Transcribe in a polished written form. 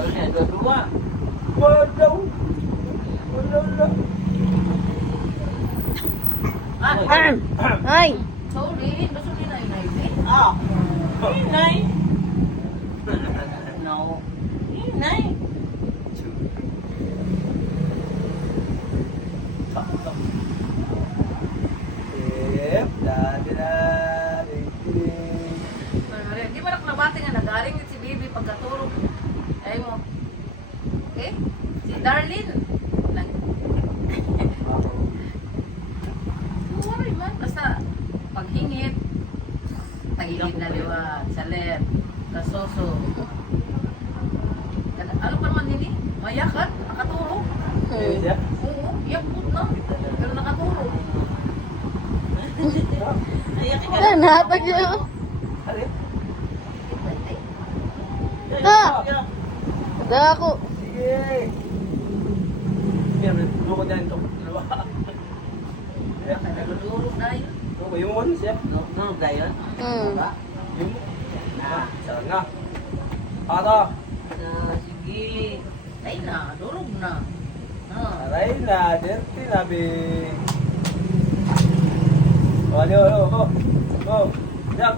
Dua. Wadaw. Wala. Ay! Sorry, gusto ni Nay. Ah. Inay. No. Inay. Di ba nakabati nga nagaling si Bibi pagkatulog. Ay mo. Okay? Si Darlene. Worry man. Basta paghingit. Tagilid na liwa. Salet. Kasoso. Ano pa naman nini? Mayakan? Nakatulog? Oo. Yakot na. Pero nakatulog. Natag yun. Ada ako. Sige. Yan, bukod na ito. Nakatulog na yun. Yung one siya. No, dayon. Yung sana. Para. Sige. Ay na, durog na. Aray na, dirty na, be. Oh, ano, oh. Jack.